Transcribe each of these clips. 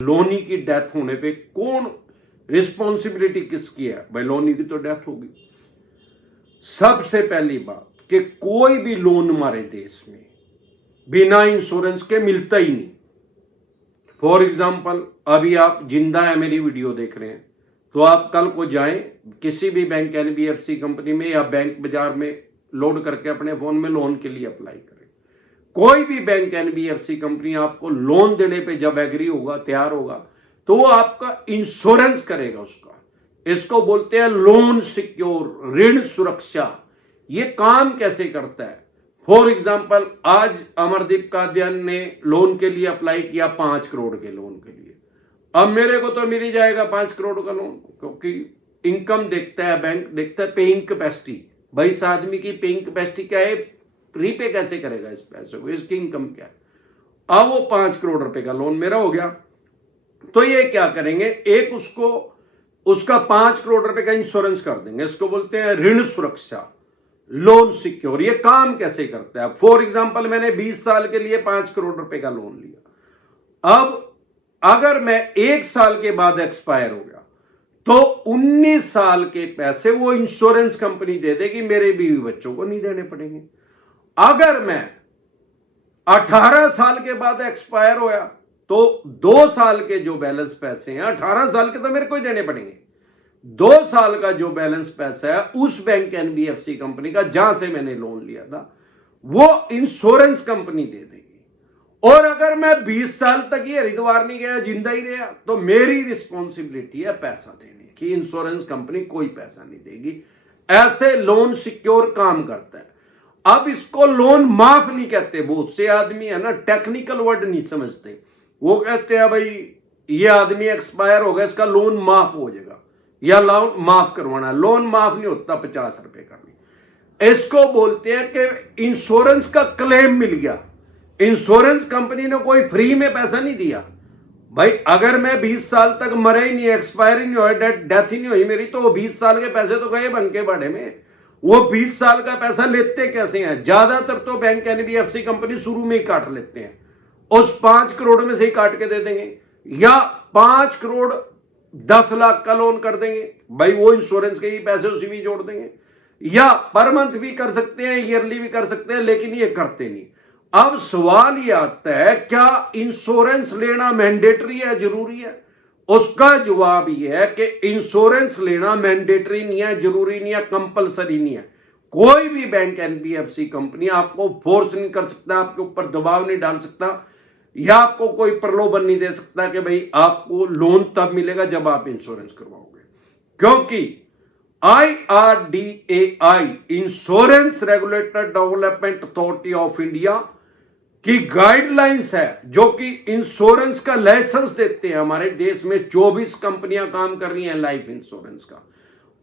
लोनी की डेथ होने पे कौन रिस्पॉन्सिबिलिटी किसकी है? भाई लोनी की तो डेथ होगी। सबसे पहली बात कि कोई भी लोन हमारे देश में बिना इंश्योरेंस के मिलता ही नहीं। फॉर एग्जाम्पल, अभी आप जिंदा है मेरी वीडियो देख रहे हैं, तो आप कल को जाएं किसी भी बैंक एनबीएफसी कंपनी में या बैंक बाजार में, लोड करके अपने फोन में लोन के लिए अप्लाई करें। कोई भी बैंक एनबीएफसी कंपनी आपको लोन देने पे जब एग्री होगा, तैयार होगा, तो वो आपका इंश्योरेंस करेगा उसका। इसको बोलते हैं लोन सिक्योर, ऋण सुरक्षा। ये काम कैसे करता है? फॉर एग्जाम्पल, आज अमरदीप कादियान ने लोन के लिए अप्लाई किया 5 करोड़ के लोन के लिए। अब मेरे को तो मिल ही जाएगा 5 करोड़ का लोन, क्योंकि इनकम देखता है बैंक, देखता है पेइंग कैपेसिटी। भाई इस आदमी की पेइंग कैपेसिटी क्या है, रीपे कैसे करेगा इस पैसे को, इसकी इनकम क्या है। अब वो 5 करोड़ रुपए का लोन मेरा हो गया, तो ये क्या करेंगे, एक उसका 5 करोड़ रुपए का इंश्योरेंस कर देंगे। इसको बोलते हैं ऋण सुरक्षा, लोन सिक्योर। ये काम कैसे करता है? फॉर एग्जाम्पल, मैंने 20 साल के लिए 5 करोड़ रुपए का लोन लिया। अब अगर मैं 1 साल के बाद एक्सपायर हो गया, तो 19 साल के पैसे वो इंश्योरेंस कंपनी दे देगी, मेरे बीवी बच्चों को नहीं देने पड़ेंगे। अगर मैं 18 साल के बाद एक्सपायर होया, तो 2 साल के जो बैलेंस पैसे हैं, 18 साल के तो मेरे को ही देने पड़ेंगे। 2 साल का जो बैलेंस पैसा है उस बैंक एनबीएफसी कंपनी का जहां से मैंने लोन लिया था, वो इंश्योरेंस कंपनी दे देगी। और अगर मैं 20 साल तक ही हरिद्वार नहीं गया, जिंदा ही रहा, तो मेरी रिस्पॉन्सिबिलिटी है पैसा देने की। इंश्योरेंस कंपनी कोई पैसा नहीं देगी। ऐसे लोन सिक्योर काम करता है। अब इसको लोन माफ नहीं कहते। बहुत से आदमी है ना, टेक्निकल वर्ड नहीं समझते। वो कहते हैं भाई ये आदमी एक्सपायर हो गया, इसका लोन माफ हो जाएगा, या लोन माफ करवाना। लोन माफ नहीं होता 50 रुपए का भी। इसको बोलते हैं कि इंश्योरेंस का क्लेम मिल गया। इंश्योरेंस कंपनी ने कोई फ्री में पैसा नहीं दिया। भाई अगर मैं 20 साल तक मरे ही नहीं, एक्सपायर ही नहीं हुआ, डेथ ही नहीं हुई मेरी, तो वो 20 साल के पैसे तो गए बंके बाड़े में। वो 20 साल का पैसा लेते कैसे हैं? ज्यादातर तो बैंक एनबीएफसी कंपनी शुरू में ही काट लेते हैं, उस 5 करोड़ में से ही काट के दे देंगे, या 5 करोड़ 10 लाख का लोन कर देंगे। भाई वो इंश्योरेंस के ही पैसे उसी में जोड़ देंगे, या पर मंथ भी कर सकते हैं, ईयरली भी कर सकते हैं, लेकिन ये करते नहीं। अब सवाल ये आता है, क्या इंश्योरेंस लेना मैंडेटरी है, जरूरी है? उसका जवाब यह है कि इंश्योरेंस लेना मैंडेटरी नहीं है, जरूरी नहीं है, कंपलसरी नहीं है। कोई भी बैंक एनबीएफसी कंपनी आपको फोर्स नहीं कर सकता, आपके ऊपर दबाव नहीं डाल सकता, या आपको कोई प्रलोभन नहीं दे सकता कि भाई आपको लोन तब मिलेगा जब आप इंश्योरेंस करवाओगे। क्योंकि IRDAI, insurance regulator development authority of India की गाइडलाइंस है, जो कि इंश्योरेंस का लाइसेंस देते हैं। हमारे देश में 24 कंपनियां काम कर रही हैं लाइफ इंश्योरेंस का,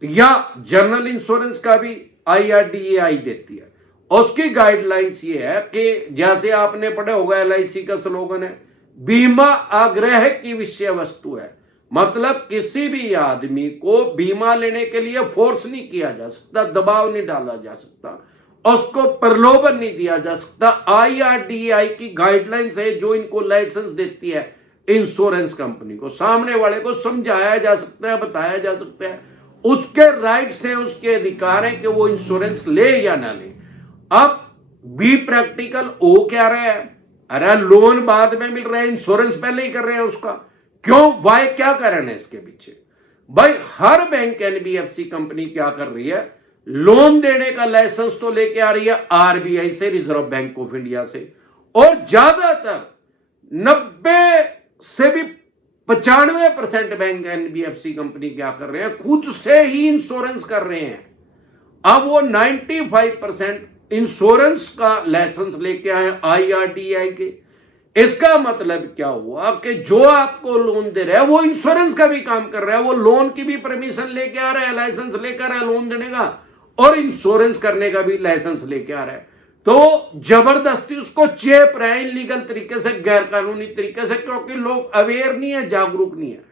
या जनरल इंश्योरेंस का भी IRDAI देती है। उसकी गाइडलाइंस ये है कि जैसे आपने पढ़ा होगा, LIC का स्लोगन है, बीमा आग्रह की विषय वस्तु है। मतलब किसी भी आदमी को बीमा लेने के लिए फोर्स नहीं किया जा सकता, दबाव नहीं डाला जा सकता, उसको प्रलोभन नहीं दिया जा सकता। IRDAI की गाइडलाइंस है जो इनको लाइसेंस देती है इंश्योरेंस कंपनी को। सामने वाले को समझाया जा सकता है, बताया जा सकता है, उसके राइट्स हैं, उसके अधिकार है कि वो इंश्योरेंस ले या ना ले। अब बी प्रैक्टिकल हो क्या रहा है? अरे लोन बाद में मिल रहा है, इंश्योरेंस पहले ही कर रहे हैं उसका। क्यों? वाई? क्या कारण है इसके पीछे? भाई हर बैंक एनबीएफसी कंपनी क्या कर रही है, लोन देने का लाइसेंस तो लेके आ रही है RBI से, रिजर्व बैंक ऑफ इंडिया से, और ज्यादातर 90 से भी 95% बैंक एनबीएफसी कंपनी क्या कर रहे हैं, खुद से ही इंश्योरेंस कर रहे हैं। अब वो 95% इंश्योरेंस का लाइसेंस लेके आए IRDAI के। इसका मतलब क्या हुआ कि जो आपको लोन दे रहा है वो इंश्योरेंस का भी काम कर रहा है, वो लोन की भी परमिशन लेके आ रहा है, लाइसेंस लेकर आ रहा है लोन देने का, और इंश्योरेंस करने का भी लाइसेंस लेके आ रहा है। तो जबरदस्ती उसको चेप रहा है इलीगल तरीके से, गैर कानूनी तरीके से, क्योंकि लोग अवेयर नहीं है, जागरूक नहीं है।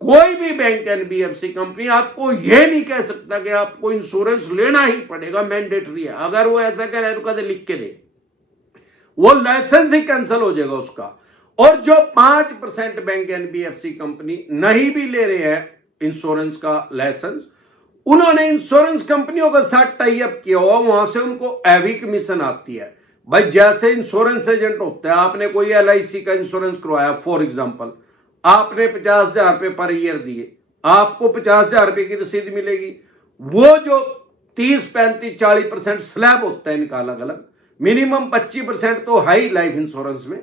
कोई भी बैंक एनबीएफसी कंपनी आपको यह नहीं कह सकता कि आपको इंश्योरेंस लेना ही पड़ेगा, मैंडेटरी है। अगर वो ऐसा कह रहा है तो लिख के दे, वो लाइसेंस ही कैंसिल हो जाएगा उसका। और जो 5% बैंक एनबीएफसी कंपनी नहीं भी ले रहे हैं इंश्योरेंस का लाइसेंस, उन्होंने इंश्योरेंस कंपनियों के साथ टाई अप किया हुआ, वहां से उनको एवी कमीशन आती है। भाई जैसे इंश्योरेंस एजेंट होता है, आपने कोई एलआईसी का इंश्योरेंस करवाया फॉर एग्जांपल, आपने 50,000 रुपए पर ईयर दिए, आपको 50,000 रुपए की रसीद मिलेगी। वो जो 30, 35, 40% स्लैब होता है इनका अलग अलग, मिनिमम 25% तो हाई लाइफ इंश्योरेंस में,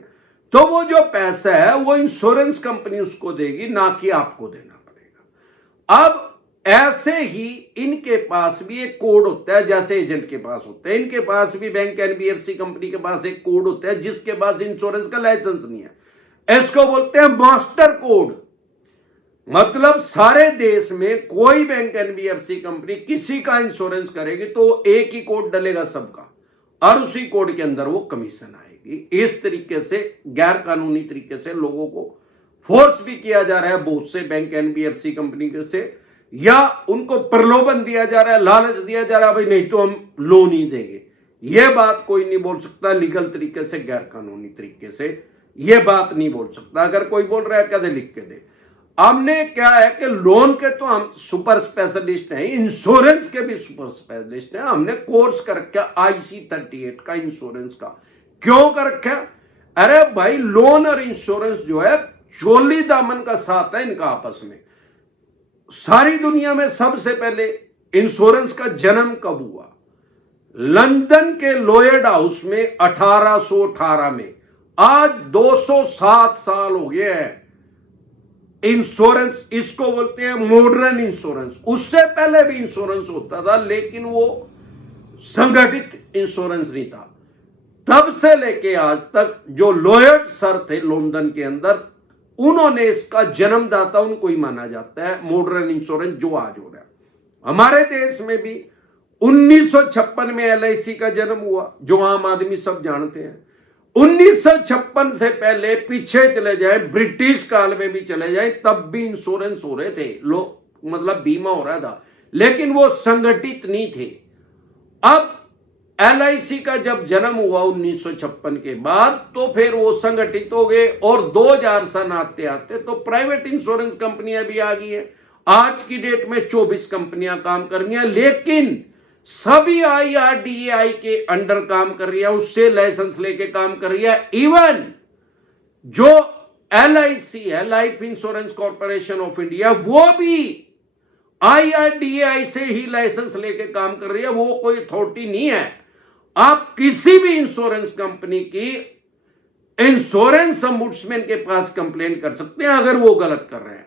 तो वो जो पैसा है वो इंश्योरेंस कंपनी उसको देगी, ना कि आपको देना पड़ेगा। अब ऐसे ही इनके पास भी एक कोड होता है, जैसे एजेंट के पास होता है, इनके पास भी बैंक एनबीएफसी कंपनी के पास एक कोड होता है, जिसके पास इंश्योरेंस का लाइसेंस नहीं है। इसको बोलते हैं मास्टर कोड। मतलब सारे देश में कोई बैंक एनबीएफसी कंपनी किसी का इंश्योरेंस करेगी तो एक ही कोड डलेगा सबका, और उसी कोड के अंदर वो कमीशन आएगी। इस तरीके से गैर कानूनी तरीके से लोगों को फोर्स भी किया जा रहा है बहुत से बैंक एनबीएफसी कंपनी से, या उनको प्रलोभन दिया जा रहा है, लालच दिया जा रहा है, भाई नहीं तो हम लोन ही देंगे। यह बात कोई नहीं बोल सकता लीगल तरीके से, गैर कानूनी तरीके से यह बात नहीं बोल सकता। अगर कोई बोल रहा है कह दे, लिख के दे। हमने क्या है कि लोन के तो हम सुपर स्पेशलिस्ट हैं, इंश्योरेंस के भी सुपर स्पेशलिस्ट हैं। हमने कोर्स कर रखा IC38 का इंश्योरेंस का। क्यों कर रखा? अरे भाई लोन और इंश्योरेंस जो है चोली दामन का साथ है इनका आपस में। सारी दुनिया में सबसे पहले इंश्योरेंस का जन्म कब हुआ? लंदन के लोयड हाउस में 1818 में। आज 207 साल हो गए हैं। इंश्योरेंस इसको बोलते हैं मॉडर्न इंश्योरेंस। उससे पहले भी इंश्योरेंस होता था, लेकिन वो संगठित इंश्योरेंस नहीं था। तब से लेके आज तक जो लॉयड सर थे लंदन के अंदर, उन्होंने इसका जन्मदाता उनको ही माना जाता है, मॉडर्न इंश्योरेंस जो आज हो रहा है। हमारे देश में भी 1956 में LIC का जन्म हुआ, जो आम आदमी सब जानते हैं। 1956 से पहले पीछे चले जाए, ब्रिटिश काल में भी चले जाए, तब भी इंश्योरेंस हो रहे थे, लोग मतलब बीमा हो रहा था, लेकिन वो संगठित नहीं थे। अब LIC का जब जन्म हुआ 1956 के बाद, तो फिर वो संगठित हो गए, और 2000 सन आते आते तो प्राइवेट इंश्योरेंस कंपनियां भी आ गई हैं। आज की डेट में 24 कंपनियां काम कर रही हैं, लेकिन सभी IRDAI के अंडर काम कर रही है, उससे लाइसेंस लेके काम कर रही है। इवन जो LIC है, life insurance corporation of India, वो भी IRDAI से ही लाइसेंस लेके काम कर रही है, वो कोई अथॉरिटी नहीं है। आप किसी भी इंश्योरेंस कंपनी की इंश्योरेंस ombudsman के पास कंप्लेन कर सकते हैं अगर वो गलत कर रहे हैं।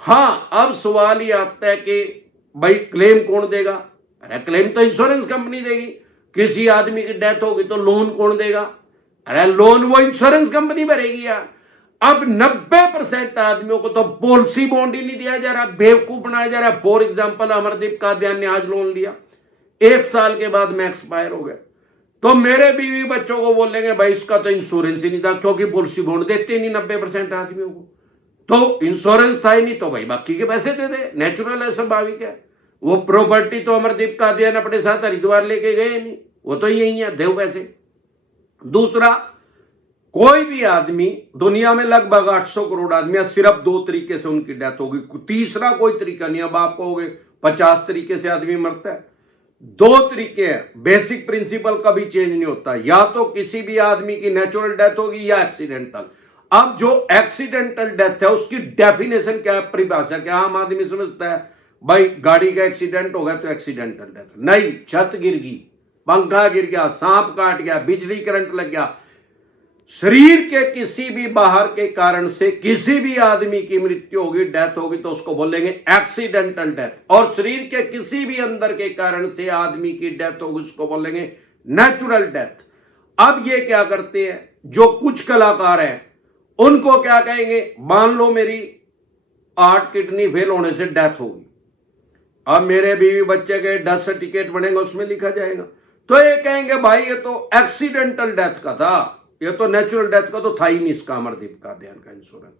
हां, अब सवाल ये आता है कि भाई क्लेम कौन देगा? अरे क्लेम तो इंश्योरेंस कंपनी देगी। किसी आदमी की डेथ होगी तो लोन कौन देगा? अरे लोन वो इंश्योरेंस कंपनी भरेगी यार। अब 90% आदमियों को तो पॉलिसी बॉन्ड ही नहीं दिया जा रहा, बेवकूफ बनाया जा रहा है। फॉर एग्जाम्पल अमरदीप कादियान ने आज लोन लिया, 1 साल के बाद में एक्सपायर हो गया, तो मेरे बीवी बच्चों को बोलेंगे भाई इसका तो इंश्योरेंस ही नहीं था, क्योंकि पॉलिसी बॉन्ड देते नहीं 90% आदमियों को। तो इंश्योरेंस था ही नहीं, तो भाई बाकी के पैसे दे दे, नेचुरल है, स्वाभाविक है। वो प्रॉपर्टी तो अमरदीप कादियान अपने साथ हरिद्वार लेके गए नहीं, वो तो यही है, देव पैसे। दूसरा, कोई भी आदमी दुनिया में लगभग 800 करोड़ आदमी है, सिर्फ 2 तरीके से उनकी डेथ होगी, तीसरा कोई तरीका नहीं। अब आप कहोगे 50 तरीके से आदमी मरता है, 2 तरीके हैं। बेसिक प्रिंसिपल कभी चेंज नहीं होता, या तो किसी भी आदमी की नेचुरल डेथ होगी या एक्सीडेंटल। अब जो एक्सीडेंटल डेथ है उसकी डेफिनेशन क्या है, परिभाषा क्या? आम आदमी समझता है भाई गाड़ी का एक्सीडेंट हो गया तो एक्सीडेंटल डेथ नहीं, छत गिर गई, पंखा गिर गया, सांप काट गया, बिजली करंट लग गया, शरीर के किसी भी बाहर के कारण से किसी भी आदमी की मृत्यु होगी, डेथ होगी, तो उसको बोलेंगे एक्सीडेंटल डेथ। और शरीर के किसी भी अंदर के कारण से आदमी की डेथ होगी, उसको बोलेंगे नेचुरल डेथ। अब ये क्या करते हैं, जो कुछ कलाकार हैं उनको क्या कहेंगे, मान लो मेरी 8 किडनी फेल होने से डेथ होगी, अब मेरे बीवी बच्चे के डेथ सर्टिफिकेट बनेगा, उसमें लिखा जाएगा, तो ये कहेंगे भाई ये तो एक्सीडेंटल डेथ का था, ये तो नेचुरल डेथ का तो था ही नहीं इसका, अमरदीप कादियान का इंश्योरेंस।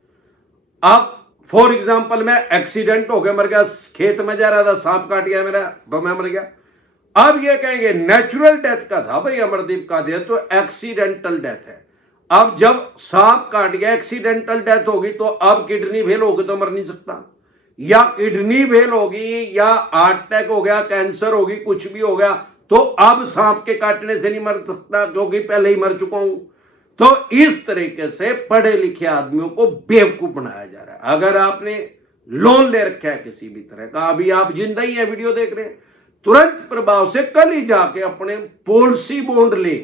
अब फॉर एग्जांपल मैं एक्सीडेंट हो गया, मर गया, खेत में जा रहा था, सांप काट गया मेरा, तो मैं मर गया। अब ये कहेंगे नेचुरल डेथ का था भाई अमरदीप कादियान, तो एक्सीडेंटल डेथ है। अब जब सांप काट गया, एक्सीडेंटल डेथ होगी, तो अब किडनी फेल होगी तो मर नहीं सकता, या किडनी फेल होगी या हार्ट अटैक हो गया, कैंसर होगी, कुछ भी हो गया, तो अब सांप के काटने से नहीं मर सकता क्योंकि पहले ही मर चुका हूं। तो इस तरीके से पढ़े लिखे आदमियों को बेवकूफ बनाया जा रहा है। अगर आपने लोन ले रखा है किसी भी तरह का, अभी आप जिंदा ही है, वीडियो देख रहे हैं, तुरंत प्रभाव से कल ही जाके अपने पॉलिसी बॉन्ड ले,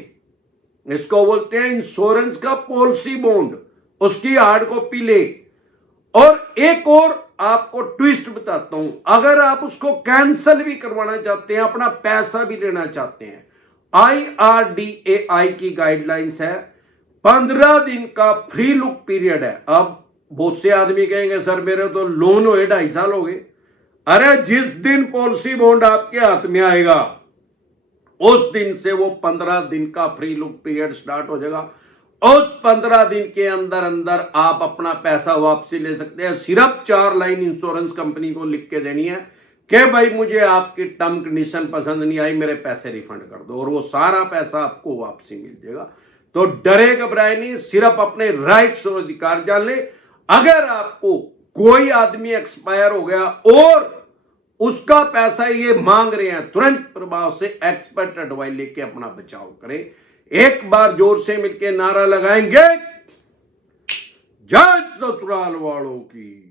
इसको बोलते हैं इंश्योरेंस का पॉलिसी बॉन्ड, उसकी हार्ड कॉपी ले। और एक और आपको ट्विस्ट बताता हूं, अगर आप उसको कैंसिल भी करवाना चाहते हैं, अपना पैसा भी लेना चाहते हैं, IRDAI की गाइडलाइंस है 15 दिन का फ्री लुक पीरियड है। अब बहुत से आदमी कहेंगे सर मेरे तो लोन हुए 2.5 साल हो गए। अरे जिस दिन पॉलिसी बॉन्ड आपके हाथ में आएगा उस दिन से वो 15 दिन का फ्री लुक पीरियड स्टार्ट हो जाएगा। उस 15 दिन के अंदर अंदर आप अपना पैसा वापसी ले सकते हैं। सिर्फ 4 लाइन इंश्योरेंस कंपनी को लिख के देनी है कि भाई मुझे आपकी टर्म कंडीशन पसंद नहीं आई, मेरे पैसे रिफंड कर दो, और वो सारा पैसा आपको वापसी मिल जाएगा। तो डरे घबराए नहीं, सिर्फ अपने राइट्स और अधिकार जान ले। अगर आपको कोई आदमी एक्सपायर हो गया और उसका पैसा ये मांग रहे हैं, तुरंत प्रभाव से एक्सपर्ट एडवाइस लेके अपना बचाव करें। एक बार जोर से मिलकर नारा लगाएंगे, जय ससुराल वालों की।